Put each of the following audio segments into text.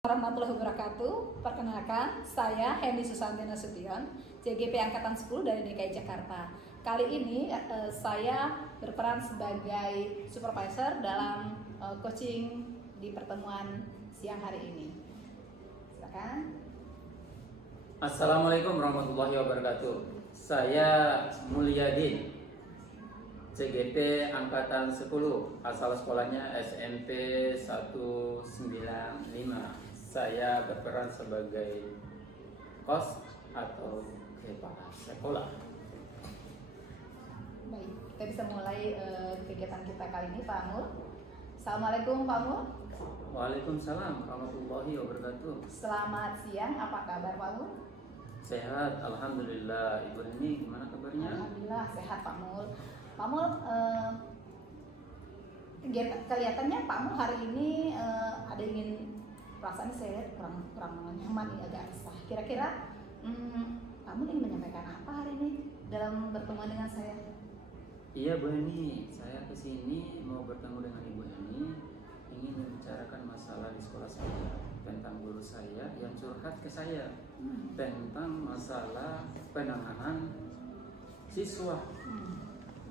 Warahmatullahi wabarakatuh. Perkenalkan, saya Hendy Susanti Nasution, CGP Angkatan 10 dari DKI Jakarta. Kali ini saya berperan sebagai supervisor dalam coaching di pertemuan siang hari ini. Silakan. Assalamualaikum warahmatullahi wabarakatuh. Saya Mulyadin, CGP Angkatan 10, asal sekolahnya SMP 195. Saya berperan sebagai kos atau kepala sekolah. Baik, kita bisa mulai kegiatan kita kali ini, Pak Mul. Assalamualaikum, Pak Mul. Waalaikumsalam warahmatullahi wabarakatuh. Selamat siang, apa kabar, Pak Mul? Sehat, alhamdulillah. Ibu ini gimana kabarnya? Alhamdulillah sehat, Pak Mul. Pak Mul, kelihatannya Pak Mul hari ini ada ingin, perasaannya saya lihat kurang nyaman, ini agak resah. Kira-kira Pak Mul ingin menyampaikan apa hari ini dalam pertemuan dengan saya? Iya Bu Heni, saya kesini mau bertemu dengan Ibu Heni, ingin membicarakan masalah di sekolah saya tentang guru saya yang curhat ke saya tentang masalah penanganan siswa.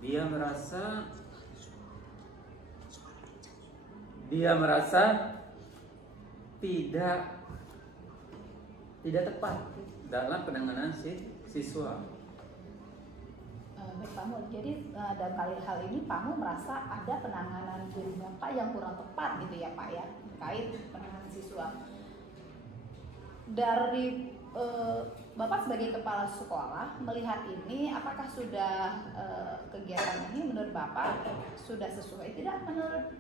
Dia merasa tidak tepat dalam penanganan siswa. Baik Pak Mul, jadi dalam hal ini Pak Mul merasa ada penanganan guru Bapak yang kurang tepat gitu ya Pak ya, terkait penanganan siswa. Dari Bapak sebagai kepala sekolah melihat ini, apakah sudah kegiatan ini menurut Bapak sudah sesuai tidak menurut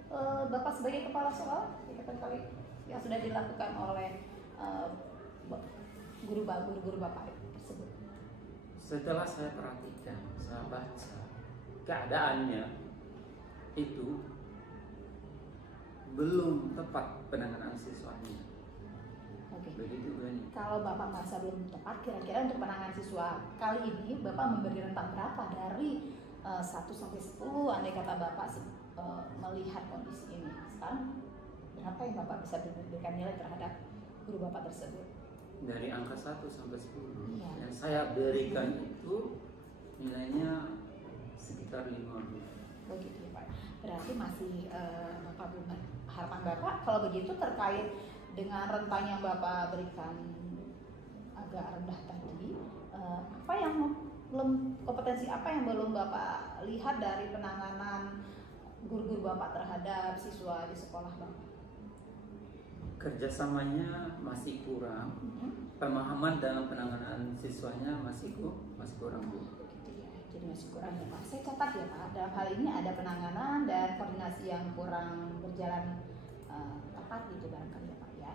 Bapak sebagai kepala sekolah kegiatan kali yang sudah dilakukan oleh guru-guru Bapak tersebut? Setelah saya perhatikan, saya baca keadaannya itu belum tepat penanganan siswanya. Oke. Begitu Bu Heni. Kalau Bapak merasa belum tepat, kira-kira untuk penanganan siswa kali ini Bapak memberi rentang berapa dari 1 sampai 10 andai kata Bapak melihat kondisi ini? Sekarang berapa yang Bapak bisa berikan nilai terhadap guru Bapak tersebut? Dari angka 1 sampai 10 Iya. yang saya berikan itu nilainya sekitar 5. Begitu ya Pak. Berarti masih Bapak belum, harapan Bapak kalau begitu terkait dengan rentang yang Bapak berikan agak rendah tadi, apa yang belum, kompetensi apa yang belum Bapak lihat dari penanganan guru-guru Bapak terhadap siswa di sekolah Bapak? Kerjasamanya masih kurang, pemahaman dalam penanganan siswanya masih kurang Bu. Begitu ya, jadi masih kurang ya Pak. Saya catat ya Pak, dalam hal ini ada penanganan dan koordinasi yang kurang berjalan tepat gitu barangkali ya Pak ya.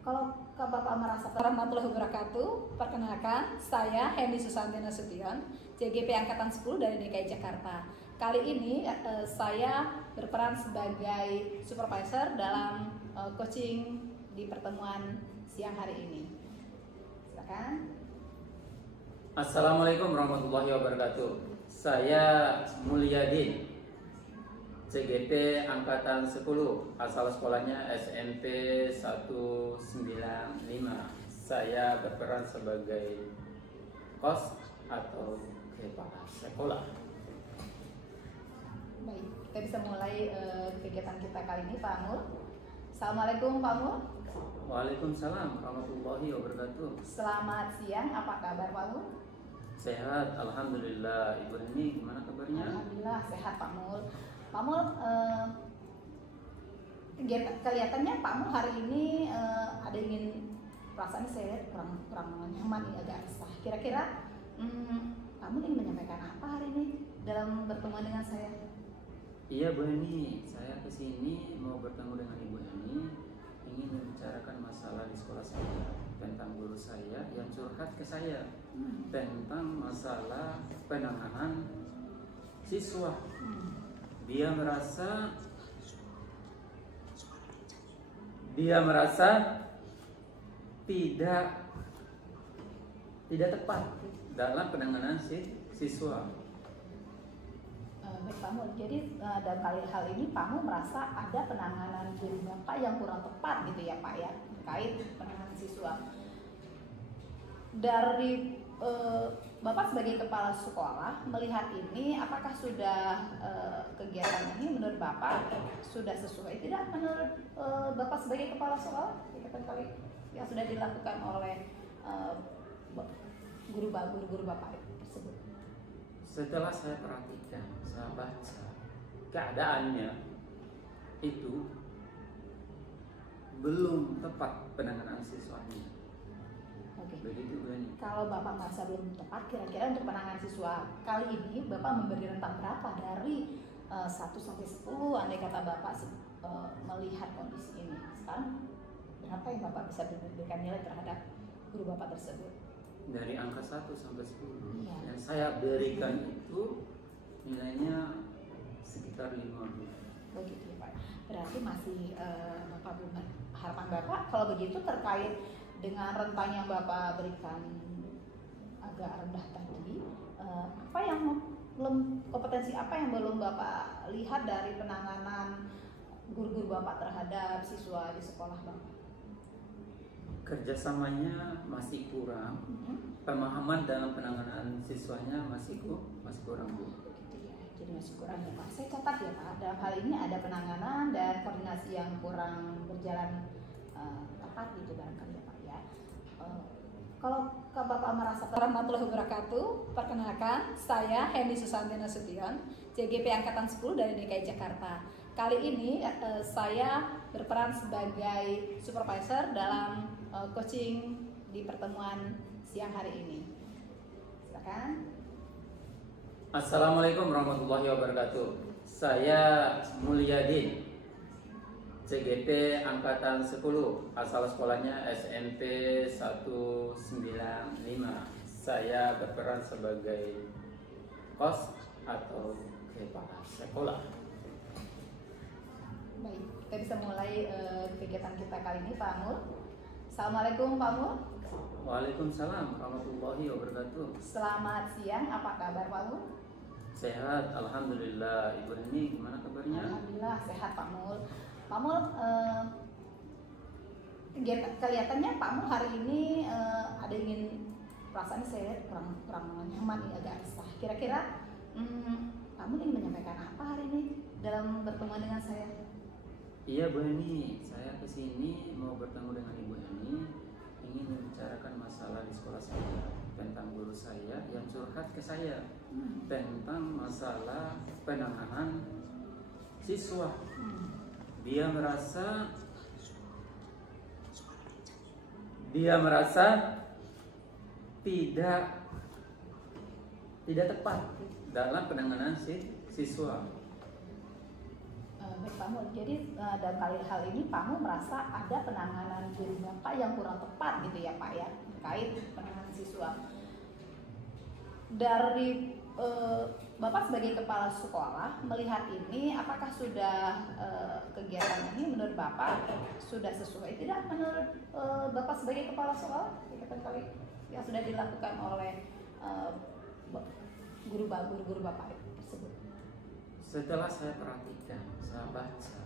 Kalau Bapak merasa, warahmatullahi wabarakatuh. Perkenalkan, saya Hendy Susanti Nasution, CGP Angkatan 10 dari DKI Jakarta. Kali ini saya berperan sebagai supervisor dalam coaching di pertemuan siang hari ini. Silakan. Assalamualaikum warahmatullahi wabarakatuh. Saya Mulyadin, CGP Angkatan 10, asal sekolahnya SMP 195. Saya berperan sebagai kos atau kepala sekolah. Baik, kita bisa mulai kegiatan kita kali ini, Pak Mul. Assalamualaikum Pak Mul. Waalaikumsalam warahmatullahi wabarakatuh. Selamat siang, apa kabar Pak Mul? Sehat, alhamdulillah. Ibu ini gimana kabarnya? Alhamdulillah sehat Pak Mul. Pak Mul, kelihatannya Pak Mul hari ini ada ingin, perasaannya saya lihat kurang nyaman, ini agak resah. Kira-kira Pak Mul ingin menyampaikan apa hari ini dalam pertemuan dengan saya? Iya Bu Heni, saya kesini mau bertemu dengan Ibu Heni, ingin membicarakan masalah di sekolah saya tentang guru saya yang curhat ke saya tentang masalah penanganan siswa. Dia merasa tidak tepat dalam penanganan siswa. Baik Pak Mul, jadi dalam hal ini Pak Mul merasa ada penanganan dari Bapak yang kurang tepat gitu ya Pak ya, terkait penanganan siswa. Dari Bapak sebagai kepala sekolah melihat ini, apakah sudah kegiatan ini menurut Bapak sudah sesuai tidak menurut Bapak sebagai kepala sekolah kegiatan kali yang sudah dilakukan oleh guru Bapak tersebut? Setelah saya perhatikan, saya baca keadaannya itu belum tepat penanganan siswanya. Oke. Begitu kan? Kalau Bapak merasa belum tepat, kira-kira untuk penanganan siswa kali ini Bapak memberi rentang berapa dari 1 sampai 10 andai kata Bapak melihat kondisi ini? Sekarang berapa yang Bapak bisa berikan nilai terhadap guru Bapak tersebut? Dari angka 1 sampai 10 Iya. yang saya berikan itu nilainya sekitar 5. Oh gitu ya Pak. Berarti masih Bapak belum, harapan Bapak kalau begitu terkait dengan rentang yang Bapak berikan agak rendah tadi, apa yang belum, kompetensi apa yang belum Bapak lihat dari penanganan guru-guru Bapak terhadap siswa di sekolah Bapak? Kerjasamanya masih kurang, pemahaman dalam penanganan siswanya masih kurang Bu. Begitu ya, jadi masih kurang ya Pak. Saya catat ya Pak, dalam hal ini ada penanganan dan koordinasi yang kurang berjalan tepat gitu barangkali ya Pak ya. Kalau Bapak merasa warahmatullahi wabarakatuh, perkenalkan saya Hendy Susanti Nasution, JGP Angkatan 10 dari DKI Jakarta. Kali ini saya berperan sebagai supervisor dalam coaching di pertemuan siang hari ini. Silakan. Assalamualaikum warahmatullahi wabarakatuh. Saya Mulyadin, CGP Angkatan 10, asal sekolahnya SMP 195. Saya berperan sebagai kos atau kepala sekolah. Baik, kita bisa mulai kegiatan kita kali ini Pak Mul. Assalamualaikum Pak Mul. Waalaikumsalam warahmatullahi wabarakatuh. Selamat siang, apa kabar Pak Mul? Sehat, alhamdulillah. Ibu ini gimana kabarnya? Alhamdulillah sehat Pak Mul. Pak Mul, kelihatannya Pak Mul hari ini ada ingin, perasaan saya lihat kurang nyaman, agak resah. Kira-kira Pak Mul ingin menyampaikan apa hari ini dalam bertemu dengan saya? Iya Bu Eni, saya kesini mau bertemu dengan Ibu Eni, ingin membicarakan masalah di sekolah saya tentang guru saya yang curhat ke saya tentang masalah penanganan siswa. Dia merasa tidak tepat dalam penanganan siswa. Baik Pak Mul, jadi dalam hal ini Pak Mul merasa ada penanganan dari Bapak yang kurang tepat gitu ya Pak ya, terkait penanganan siswa. Dari Bapak sebagai kepala sekolah melihat ini, apakah sudah kegiatan ini menurut Bapak sudah sesuai tidak menurut Bapak sebagai kepala sekolah kegiatan kali yang sudah dilakukan oleh guru Bapak tersebut? Setelah saya perhatikan, saya baca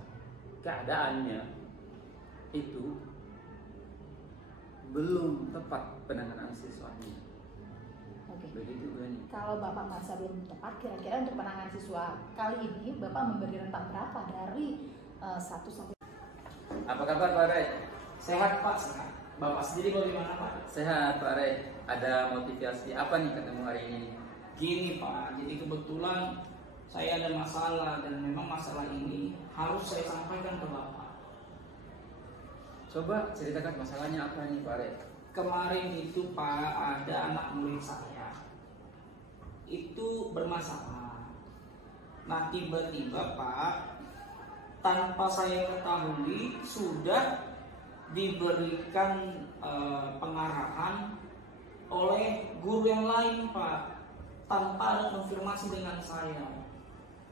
keadaannya itu belum tepat penanganan siswanya. Oke. Begitu kan? Kalau Bapak merasa belum tepat, kira-kira untuk penanganan siswa kali ini Bapak memberi rentang berapa dari 1 sampai? Apa kabar Pak Ray? Sehat Pak, sehat. Bapak sendiri bagaimana Pak? Sehat Pak Ray. Ada motivasi apa nih ketemu hari ini? Gini Pak, jadi kebetulan saya ada masalah dan memang masalah ini harus saya sampaikan ke Bapak. Coba ceritakan masalahnya apa nih Pak Ray? Kemarin itu Pak, ada anak murid saya itu bermasalah. Nah tiba-tiba Pak, tanpa saya ketahui sudah diberikan pengarahan oleh guru yang lain Pak, tanpa ada konfirmasi dengan saya.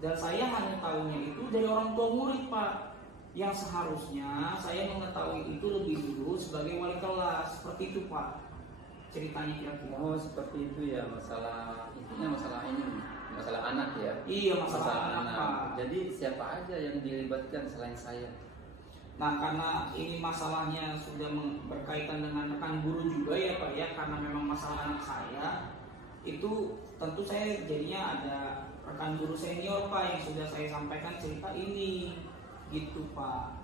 Dan saya hanya tahunya itu dari orang tua murid Pak, yang seharusnya saya mengetahui itu lebih dulu sebagai wali kelas. Seperti itu Pak ceritanya kira-kira. Oh seperti itu ya, masalah intinya masalah ini masalah anak ya. Iya, masalah anak, Pak. Jadi siapa aja yang dilibatkan selain saya? Nah, karena ini masalahnya sudah berkaitan dengan rekan guru juga ya Pak ya, karena memang masalah anak saya itu tentu saya jadinya ada rekan guru senior Pak yang sudah saya sampaikan cerita ini gitu Pak.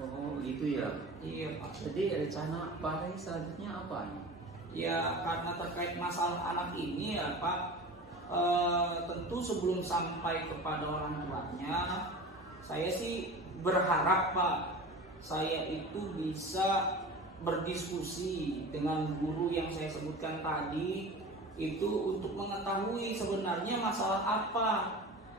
Oh gitu ya. Iya Pak. Jadi rencana Pak Rey selanjutnya apa nih? Ya karena terkait masalah anak ini ya Pak, tentu sebelum sampai kepada orang tuanya, saya sih berharap Pak, saya itu bisa berdiskusi dengan guru yang saya sebutkan tadi itu untuk mengetahui sebenarnya masalah apa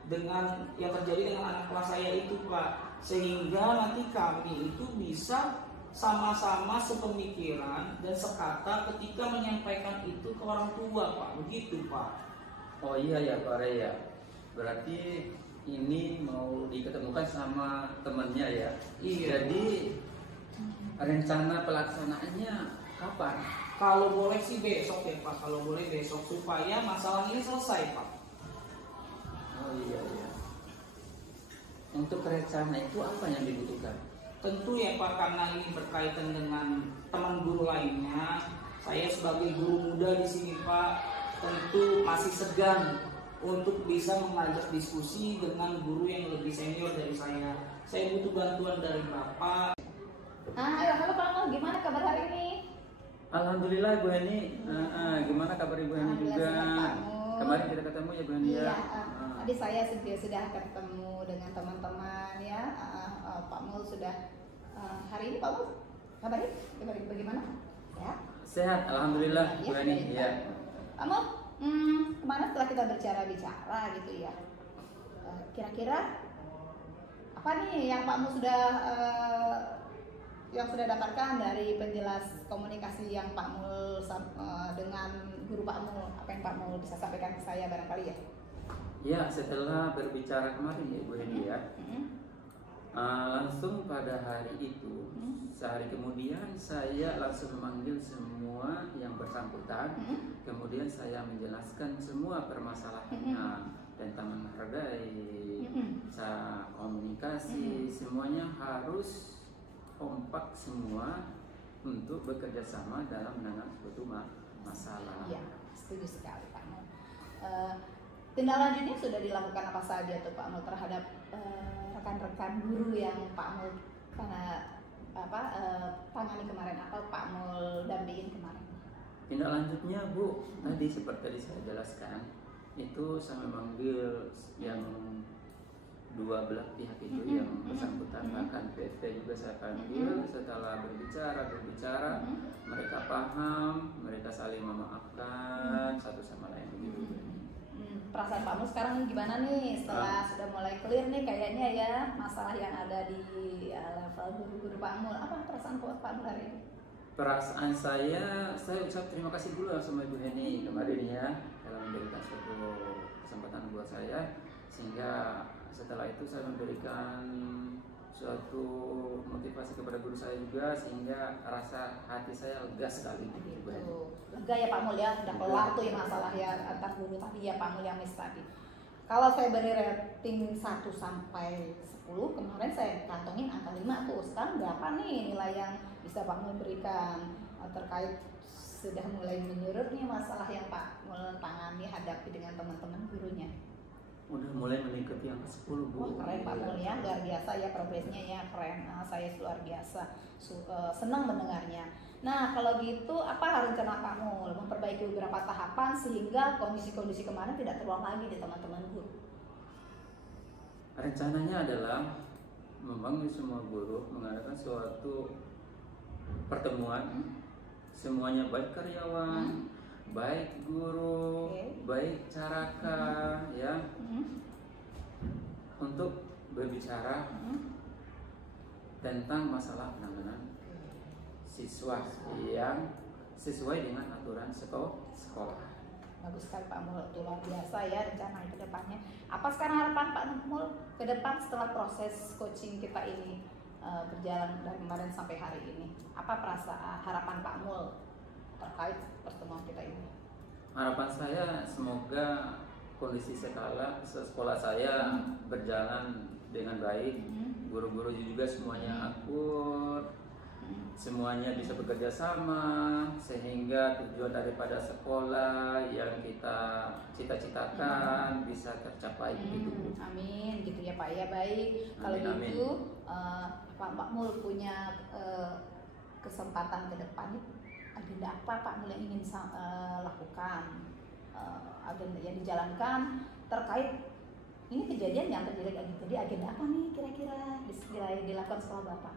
dengan yang terjadi dengan anak kelas saya itu Pak, sehingga nanti kami itu bisa sama-sama sepemikiran dan sekata ketika menyampaikan itu ke orang tua Pak, begitu Pak. Oh iya ya Pak Rey ya. Berarti ini mau diketemukan sama temennya ya. Iya. Jadi rencana pelaksanaannya kapan? Kalau boleh sih besok ya Pak, kalau boleh besok supaya masalah ini selesai Pak. Oh iya iya. Untuk rencana itu apa yang dibutuhkan? Tentu ya Pak, karena ini berkaitan dengan teman guru lainnya, saya sebagai guru muda di sini Pak, tentu masih segan untuk bisa mengajak diskusi dengan guru yang lebih senior dari saya. Saya butuh bantuan dari Bapak. Halo Pak Mul, gimana kabar hari ini? Alhamdulillah Bu Heni. Gimana kabar Ibu Heni juga? Alhamdulillah, Pak Mul. Kemarin kita ketemu ya Bu Heni ya. Iya, tadi saya sudah ketemu dengan teman-teman ya. Pak Mul sudah hari ini Pak Mul kabarnya bagaimana? Ya. Sehat, alhamdulillah Bu Heni. Ya. Ya. Pak Mul, kemarin setelah kita bicara gitu ya, kira-kira apa nih yang Pak Mul sudah dapatkan dari penjelas komunikasi yang Pak Mul dengan guru Pak Mul, apa yang Pak Mul bisa sampaikan ke saya barangkali ya? Ya, setelah berbicara kemarin ya Bu Heni ya, langsung pada hari itu, sehari kemudian saya langsung memanggil semua yang bersangkutan, kemudian saya menjelaskan semua permasalahannya tentang menghargai, komunikasi, semuanya harus kompak semua untuk bekerja sama dalam menangani suatu masalah. Iya, setuju sekali Pak Mul. Tindak lanjutnya sudah dilakukan apa saja tuh Pak Mul terhadap rekan-rekan guru yang Pak Mul tangani kemarin atau Pak Mul dampingin kemarin? Tindak lanjutnya Bu, tadi seperti tadi saya jelaskan, itu saya memanggil yang dua belah pihak itu yang bersangkutan, bahkan PT juga saya panggil. Setelah berbicara, mereka paham, mereka saling memaafkan satu sama lain begitu. Perasaan Pak Mul sekarang gimana nih setelah sudah mulai clear nih kayaknya ya masalah yang ada di level guru-guru Pak Mul? Apa perasaan Pak Mul hari ini? Perasaan saya ucap terima kasih dulu sama Ibu Heni kemarin ya dalam memberikan suatu kesempatan buat saya, sehingga setelah itu saya memberikan suatu motivasi kepada guru saya juga, sehingga rasa hati saya lega sekali. Gitu. Lega ya Pak Mul ya, udah keluar tuh ya masalah ya antar guru tadi ya Pak Mul yang miss tadi. Kalau saya beri rating 1 sampai 10, kemarin saya kantongin angka 5 tuh. Sekarang berapa nih nilai yang bisa Pak Mul berikan terkait sudah mulai menyurut nih masalah yang Pak Mul tangani hadapi dengan teman-teman gurunya? Udah mulai meningkat yang ke-10 Bu. Wah, keren Pak Mul ya, luar biasa ya progresnya ya, keren. Saya luar biasa senang mendengarnya. Nah kalau gitu apa rencana Pak Mul memperbaiki beberapa tahapan sehingga kondisi-kondisi kemarin tidak terulang lagi di teman-teman guru? Rencananya adalah membangun semua guru, mengadakan suatu pertemuan, semuanya baik karyawan, baik guru, baik caraka, ya, untuk berbicara tentang masalah penanganan siswa yang sesuai dengan aturan sekolah. Bagus sekali Pak Mul, itu luar biasa ya rencana ke depannya. Apa sekarang harapan Pak Mul ke depan setelah proses coaching kita ini berjalan dari kemarin sampai hari ini? Apa perasaan harapan Pak Mul terkait pertemuan kita ini? Harapan saya semoga kondisi sekolah saya berjalan dengan baik, guru-guru juga semuanya akur, semuanya bisa bekerja sama, sehingga tujuan daripada sekolah yang kita cita-citakan bisa tercapai gitu. Amin, gitu ya Pak ya. Baik, kalau Amin, gitu Pak Mul punya kesempatan ke depan nih, agenda apa Pak Mul yang ingin lakukan, agenda yang dijalankan terkait ini kejadian yang terjadi lagi. Jadi agenda apa nih kira-kira dilakukan setelah Bapak?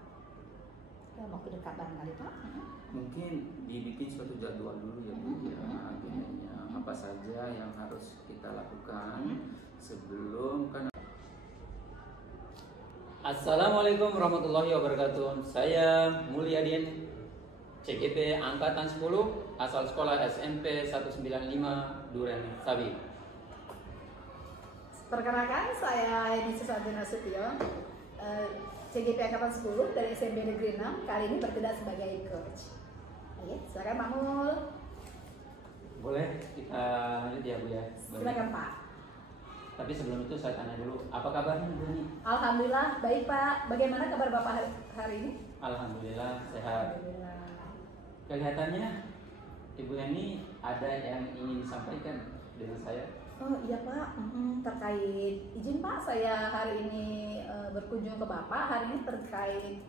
Dalam waktu dekat barangkali Pak. Mungkin dibikin suatu jadwal dulu ya Bu ya, agendanya apa saja yang harus kita lakukan sebelum kan. Assalamualaikum warahmatullahi wabarakatuh. Saya Mulyadin, CGP Angkatan 10, asal sekolah SMP 195 Duren Sabi. Perkenalkan, saya Eni Susanti Nasution, CGP Angkatan 10 dari SMP Negeri 6, kali ini bertugas sebagai coach. Oke, silakan Pak Mul. Boleh kita lanjut ya Bu ya? Silakan Pak. Tapi sebelum itu saya tanya dulu, apa kabarnya Bu ini? Alhamdulillah, baik Pak. Bagaimana kabar Bapak hari ini? Alhamdulillah sehat. Alhamdulillah. Kelihatannya Ibu Eni ada yang ingin disampaikan dengan saya. Oh iya Pak, terkait izin Pak, saya hari ini berkunjung ke Bapak. Hari ini terkait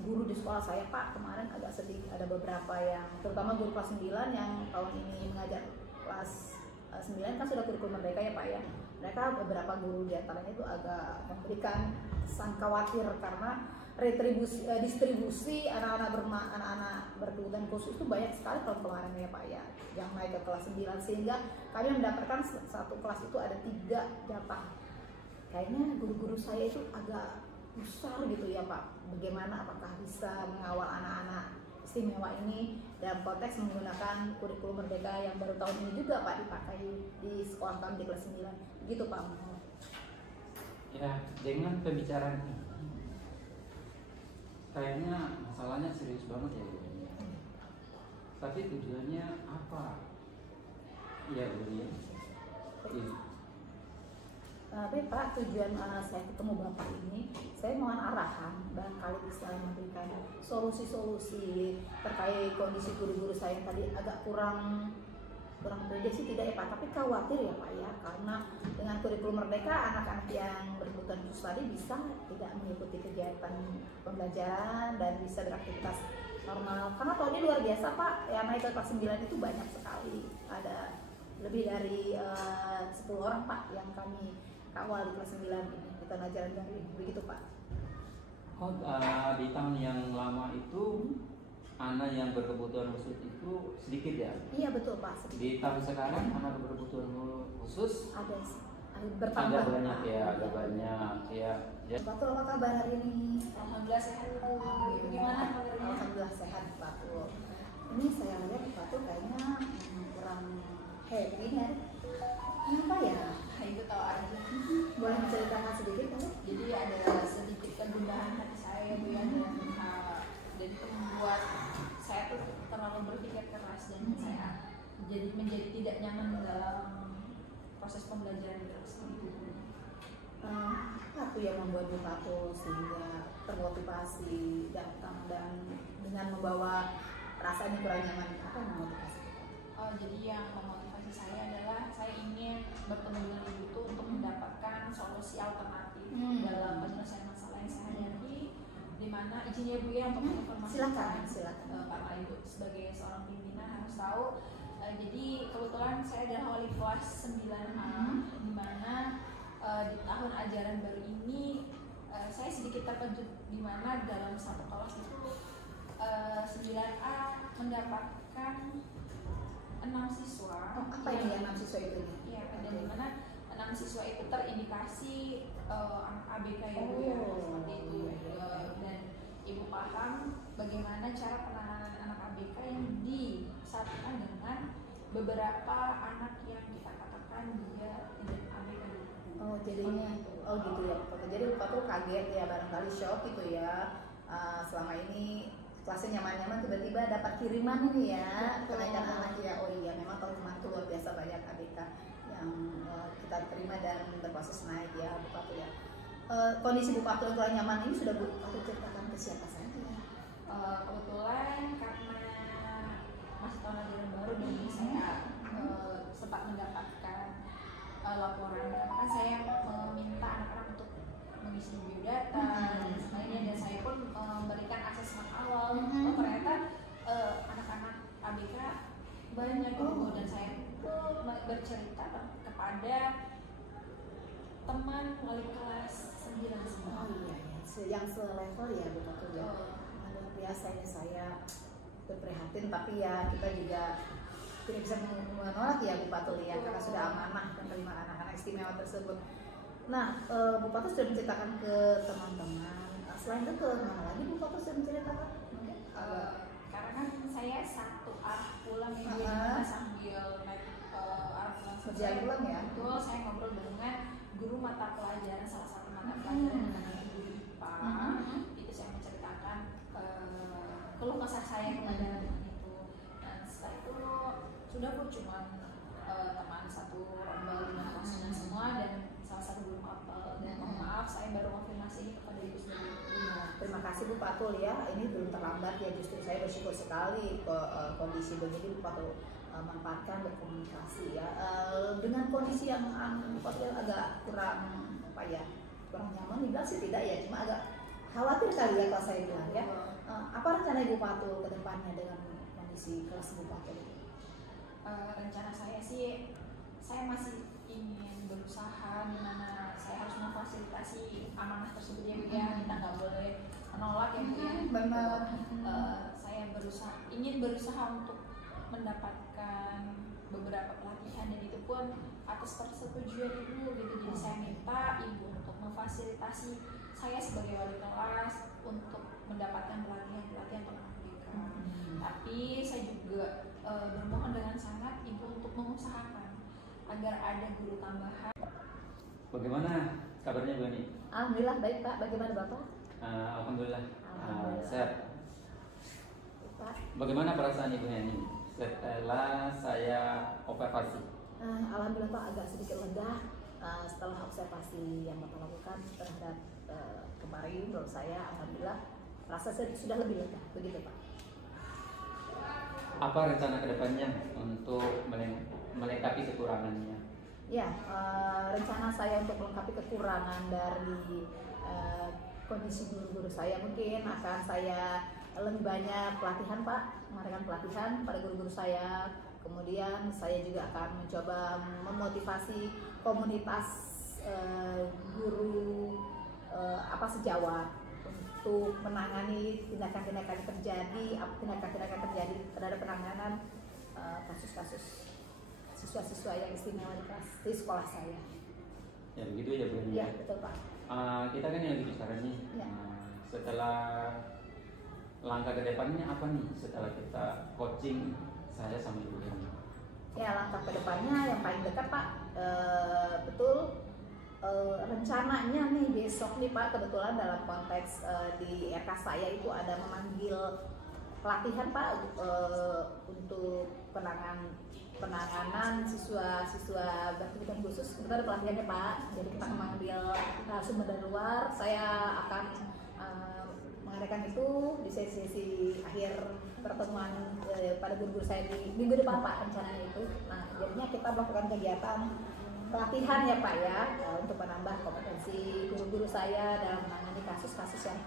guru di sekolah saya Pak. Kemarin agak sedih, ada beberapa yang, terutama guru kelas 9 yang tahun ini mengajar kelas 9 kan sudah kurikulum merdeka ya Pak ya. Mereka beberapa guru diantaranya itu agak memberikan kesan khawatir karena distribusi anak-anak berkebutuhan khusus itu banyak sekali tahun kemarin ya Pak ya, yang naik ke kelas 9, sehingga kami mendapatkan satu kelas itu ada 3 jatah. Kayaknya guru-guru saya itu agak besar gitu ya Pak. Bagaimana, apakah bisa mengawal anak-anak istimewa ini dalam konteks menggunakan kurikulum merdeka yang baru tahun ini juga Pak dipakai di sekolah kami di kelas 9 gitu Pak. Ya, dengan pembicaraan ini kayaknya masalahnya serius banget ya Bu. Tapi tujuannya apa? Iya Bu ya. Tapi Pak, tujuan saya ketemu Bapak ini, saya mohon arahan, barangkali bisa memberikan solusi-solusi terkait kondisi guru-guru saya yang tadi agak kurang pede sih tidak ya Pak, tapi khawatir ya Pak ya, karena dengan kurikulum merdeka anak-anak yang berkebutuhan khusus tadi bisa tidak mengikuti kegiatan pembelajaran dan bisa beraktivitas normal. Karena tahun ini luar biasa Pak, yang naik ke kelas 9 itu banyak sekali, ada lebih dari 10 orang Pak yang kami kawal di kelas 9 ini, kita ajaran daring, begitu Pak. Oh, di tahun yang lama itu anak yang berkebutuhan khusus itu sedikit ya? Iya betul Pak. Sedikit. Di tahun sekarang anak berkebutuhan khusus ada bertambah. agak banyak ya, agak banyak ya. Betul, apa kabar hari ini? Alhamdulillah sehat Bu. Ibu gimana kabarnya? Alhamdulillah sehat Pak. Ini saya lihat Pak tuh kayaknya kurang happy ya. Kenapa ya? Itu tahu aja. Boleh menceritakan sedikit kan? Jadi ada sedikit kegundahan hati saya Bu ya, dan itu membuat saya tuh terlalu berpikir keras dan saya menjadi tidak nyaman dalam proses pembelajaran di kelas itu. Apa tuh yang membuat Bapak tuh sehingga termotivasi datang dan dengan membawa perasaan yang kurang nyaman, apa yang memotivasi? Oh, jadi yang memotivasi saya adalah saya ingin bertemu dengan ibu itu untuk mendapatkan solusi alternatif dalam penyelesaian masalah yang saya hadapi, di mana izin ya Bu ya untuk menginformasikan Pak Ibu sebagai seorang pimpinan harus tahu. Jadi kebetulan saya adalah wali kelas 9A, di mana di tahun ajaran baru ini saya sedikit terkejut di mana dalam satu kelas itu 9A mendapatkan 6 siswa. Apa ini yang 6 siswa itu? Iya, dan di mana 6 siswa itu terindikasi anak ABK ya Bu ya, seperti itu. Dan Ibu paham bagaimana cara penanganan anak ABK yang disatukan dengan beberapa anak yang kita katakan dia tidak ABK. Oh jadinya, oh gitu ya Pak. Jadi Bapak tuh kaget ya, barangkali shock gitu ya. Selama ini kelasnya nyaman-nyaman, tiba-tiba dapat kiriman ini ya, kenaikan anak ya. Oh iya, memang tahun kemarin tuh luar biasa banyak ABK yang yang kita terima dan berproses naik ya Bu Fatul ya. Kondisi Bu Fatul kurang nyaman ini sudah Bu Fatul ceritakan ke siapa saja? Kebetulan karena masih tahun ajaran baru dan saya sempat mendapatkan laporan karena kan saya meminta anak-anak untuk mengisi biodata dan sebagainya, dan saya pun memberikan asesmen awal. Ternyata anak-anak ABK banyak dan saya pun bercerita kepada teman wali kelas 9 semua. Oh iya, yang selevel ya Bu Fatul ya. Luar biasa ini, saya berprihatin, tapi ya kita juga tidak bisa menolak ya Bu Fatul ya, karena sudah amanah menerima anak-anak istimewa tersebut. Nah, Bu Fatul sudah menceritakan ke teman-teman. Selain itu ke mana lagi Bu Fatul sudah menceritakan? Mungkin karena kan saya satu arah pulang ya, sambil naik arah pulang berjalan pulang ya. Betul, saya ngobrol dengan guru mata pelajaran, salah satu mata pelajaran namanya guru IPA. Itu saya menceritakan keluh kesah saya kepada teman itu, dan setelah itu sudah pun cuma teman satu rombel dengan kelasnya semua dan salah satu guru apel, dan mohon maaf saya baru konfirmasi ini kepada ibu sendiri. Terima kasih Bu Fatul ya, ini belum terlambat ya, justru saya bersyukur sekali kondisi begini Bu Fatul manfaatkan berkomunikasi ya. Dengan kondisi yang Bu Fatul agak kurang apa ya, kurang nyaman dibilang sih tidak ya, cuma agak khawatir kali ya kalau saya bilang ya. Apa rencana Ibu Fatul ke depannya dengan kondisi kelas Bu Fatul? Rencana saya sih, saya masih ingin berusaha di mana saya harus memfasilitasi amanah tersebut ya Bu ya. Kita nggak boleh menolak ya Bu ya. Benar. Saya ingin berusaha untuk mendapatkan beberapa pelatihan, dan itu pun atas persetujuan Ibu gitu. Jadi saya minta Ibu untuk memfasilitasi saya sebagai wali kelas untuk mendapatkan pelatihan-pelatihan tentang ABK. Tapi saya juga bermohon dengan sangat Ibu untuk mengusahakan agar ada guru tambahan. Bagaimana kabarnya Bu Ani? Alhamdulillah baik Pak, bagaimana Bapak? Alhamdulillah. Alhamdulillah. Sehat. Pak? Bagaimana perasaan Ibu Ani setelah saya observasi? Alhamdulillah Pak, agak sedikit lega setelah observasi yang Bapak lakukan terhadap kemarin. Menurut saya alhamdulillah rasa saya sudah lebih lega, begitu Pak. Apa rencana kedepannya untuk melengkapi kekurangannya? Ya, rencana saya untuk melengkapi kekurangan dari kondisi guru-guru saya, mungkin akan saya lebih banyak pelatihan Pak, mengadakan pelatihan pada guru-guru saya. Kemudian saya juga akan mencoba memotivasi komunitas guru sejawat untuk menangani tindakan-tindakan terjadi terhadap penanganan kasus-kasus siswa-siswa yang istimewa di sekolah saya. Ya begitu ya Bu. Ya betul Pak. Kita kan yang lagi bicara nih. Ya. Setelah langkah ke depannya apa nih setelah kita coaching saya sama Ibu Ani? Ya, langkah ke depannya yang paling dekat Pak, rencananya nih besok nih Pak, kebetulan dalam konteks di RK saya itu ada memanggil pelatihan Pak untuk penanganan siswa berkebutuhan khusus. Kita ada pelatihannya Pak, jadi kita memanggil sumber dari luar. Saya akan mengadakan itu di sesi akhir pertemuan pada guru-guru saya di minggu depan Pak, rencananya itu. Nah, jadinya kita melakukan kegiatan pelatihan ya Pak ya, untuk menambah kompetensi guru-guru saya dalam menangani kasus-kasus yang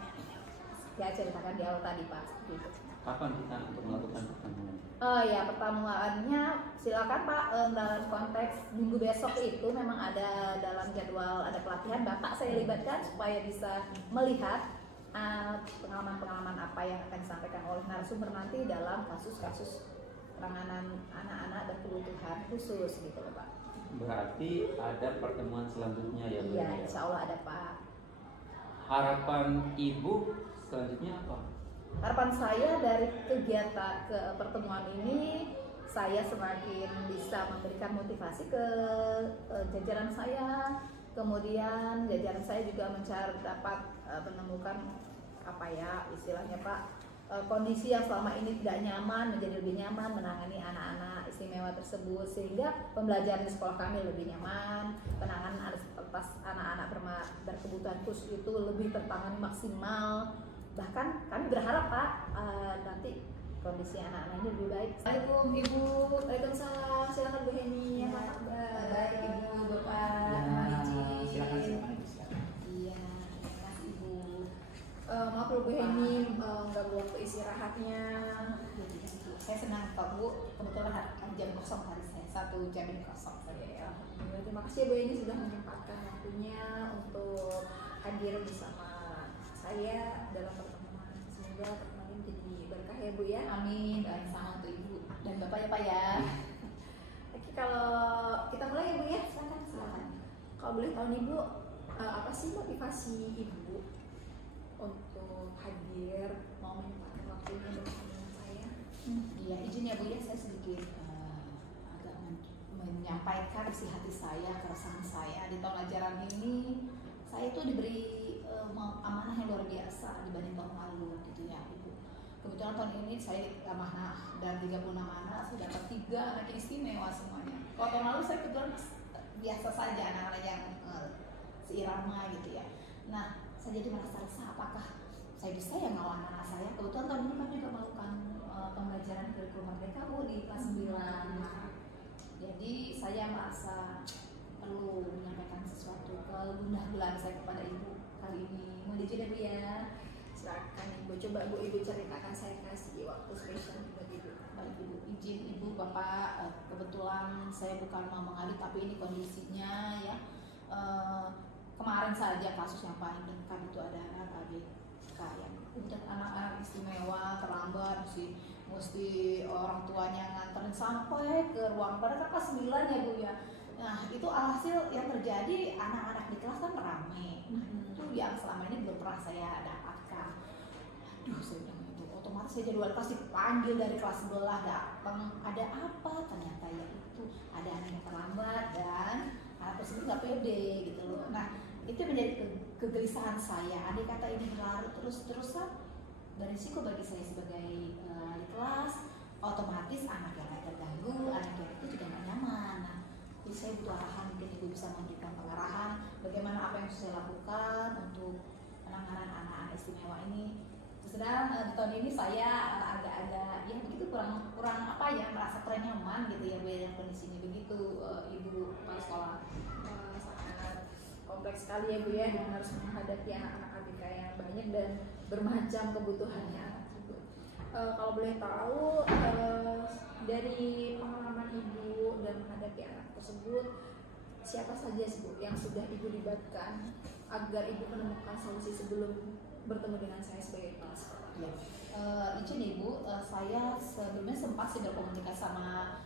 saya ceritakan di awal tadi Pak. Gitu. Kapan kita untuk melakukan pertemuan? Ya, pertemuannya silakan Pak, dalam konteks minggu besok itu memang ada dalam jadwal ada pelatihan, Bapak saya libatkan supaya bisa melihat pengalaman-pengalaman apa yang akan disampaikan oleh narasumber nanti dalam kasus-kasus penanganan anak-anak berkebutuhan khusus gitu loh Pak. Berarti ada pertemuan selanjutnya ya Bu? Iya, insya Allah ada Pak. Harapan Ibu selanjutnya apa? Harapan saya dari kegiatan ke pertemuan ini, saya semakin bisa memberikan motivasi ke jajaran saya. Kemudian jajaran saya juga dapat menemukan apa ya istilahnya Pak, kondisi yang selama ini tidak nyaman menjadi lebih nyaman menangani anak-anak istimewa tersebut, sehingga pembelajaran di sekolah kami lebih nyaman, penanganan atas anak-anak berkebutuhan khusus itu lebih tertangani maksimal. Bahkan kami berharap Pak, nanti kondisi anak-anak ini lebih baik. Assalamualaikum Ibu. Waalaikumsalam. Silakan Bu Heni. Apa kabar? Baik Ibu, Bapak. Ya, izin. silakan silakan. Iya, terima kasih Ibu. Maaf Bu Heni, ganggu waktu istirahatnya. Jadi Ibu, saya senang Pak Bu, kebetulan jam kosong hari saya, 1 jam ini kosong saya. Alhamdulillah, terima kasih Bu Heni sudah menyempatkan waktunya untuk hadir bersama saya dalam pertemuan. Semoga pertemuan ini jadi berkah ya Bu ya. Amin, dan sama untuk Ibu dan Bapak ya Pak ya. Oke, kalau kita mulai ya Bu ya. Silakan. Kalau boleh tahu nih Bu, apa sih motivasi Ibu untuk hadir mau menyempatkan waktunya bersama dengan saya? Iya, izin ya Bu ya, saya sedikit agak menyampaikan isi hati saya, keresahan saya di tahun ajaran ini. Saya itu diberi amanah yang luar biasa dibanding tahun lalu gitu ya Ibu. Kebetulan tahun ini saya amanah dan 36 anak, saya dapat 3 anak yang istimewa semuanya. Kalau tahun lalu saya kebetulan biasa saja, anak-anak yang seirama gitu ya. Nah, saya jadi merasa resah, apakah saya bisa ya ngawal anak-anak saya. Kebetulan tahun ini kami juga melakukan pembelajaran kurikulum Merdeka Bu di kelas 9. Jadi saya merasa perlu menyampaikan sesuatu ke gundah gulana saya kepada Ibu kali ini. Mohon izin ya Bu ya. Silakan Ibu, coba Ibu ceritakan, saya kasih waktu spesial buat Ibu. Baik Ibu, izin Ibu Bapak, kebetulan saya bukan mau mengadu tapi ini kondisinya ya. Kemarin saja kasus yang paling dekat itu ada anak ABK yang udah anak-anak istimewa terlambat mesti orang tuanya nganterin sampai ke ruang pada kelas 9 ya Bu ya. Nah itu alhasil yang terjadi, anak-anak di kelas kan ramai. Itu yang selama ini belum pernah saya dapatkan. Aduh, saya bilang itu otomatis saya jadwal kelas dipanggil dari kelas sebelah datang, ada apa, ternyata ya itu ada anak yang terlambat dan anak tersebut nggak pede gitu loh. Nah itu menjadi kegelisahan saya. Andai kata ini berlarut terus-terusan, berisiko bagi saya sebagai wali kelas, otomatis anak yang lain terganggu, anak yang itu juga nggak nyaman. Nah, jadi saya butuh arahan, mungkin Ibu bisa memberikan pengarahan bagaimana apa yang saya lakukan untuk penanganan anak-anak istimewa ini. Sedang di tahun ini saya agak-agak ya begitu kurang apa ya, merasa kurang nyaman gitu ya Bu ya, kondisinya begitu Ibu kepala sekolah. Sangat kompleks sekali ya Bu ya, dengan harus menghadapi anak-anak ABK yang banyak dan bermacam kebutuhannya anak tersebut. Kalau boleh tahu dari pengalaman Ibu dan menghadapi anak tersebut, siapa saja sih Bu yang sudah Ibu libatkan agar Ibu menemukan solusi sebelum bertemu dengan saya sebagai kepala sekolah? Ya. Izin Ibu, saya sebelumnya sempat sih berkomunikasi sama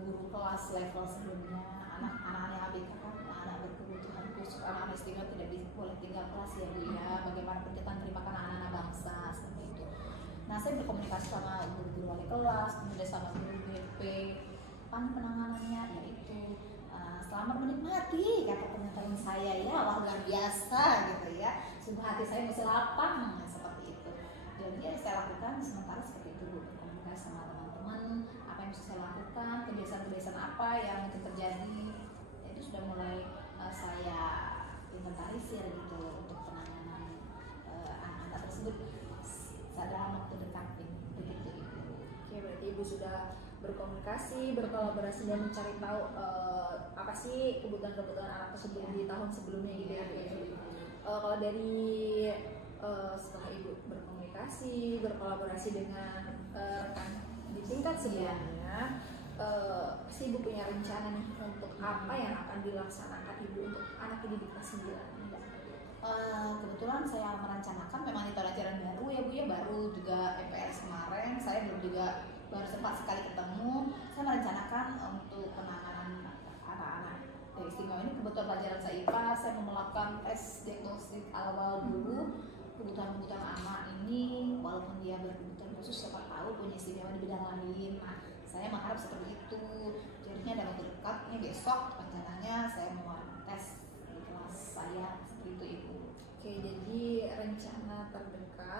guru kelas level sebelumnya. Anak-anak yang ABK kan anak berkebutuhan khusus, anak istimewa tidak boleh tinggal kelas ya Bu ya. Bagaimana kita terimakan anak-anak bangsa seperti itu. Nah saya berkomunikasi sama guru-guru wali kelas, kemudian sama guru BP, penanganannya yaitu selamat menikmati kata teman-teman saya ya, wah luar biasa gitu ya. Sungguh hati saya masih lapang seperti itu. Jadi yang saya lakukan sementara seperti itu, berkomunikasi sama teman-teman, apa yang bisa saya lakukan, kebiasaan-kebiasaan apa yang mungkin terjadi, ya, itu sudah mulai saya inventarisir gitu untuk penanganan anak-anak tersebut dalam waktu dekat begitu Ibu. Oke, berarti Ibu sudah berkomunikasi, berkolaborasi dan mencari tahu apa sih kebutuhan-kebutuhan anak tersebut di tahun sebelumnya gitu ya Bu ya. Kalau dari setelah Ibu berkomunikasi, berkolaborasi dengan rekan di tingkat sebelumnya, pasti Ibu punya rencana nih untuk apa yang akan dilaksanakan Ibu untuk anak ini di kelas 9. Kebetulan saya merencanakan memang di tahun ajaran baru ya Bu ya, baru juga EPS kemarin, saya belum juga baru sempat sekali ketemu. Saya merencanakan untuk penanganan anak-anak yang istimewa ini. Kebetulan pelajaran saya IPA, saya mau melakukan tes diagnostik awal dulu kebutuhan-kebutuhan anak ini, walaupun dia berkebutuhan khusus siapa tahu punya istimewa di bidang lain. Nah saya mengharap seperti itu. Jadinya dalam waktu dekat ini besok rencananya saya mau tes di kelas saya seperti itu Ibu. Oke, jadi rencana terdekat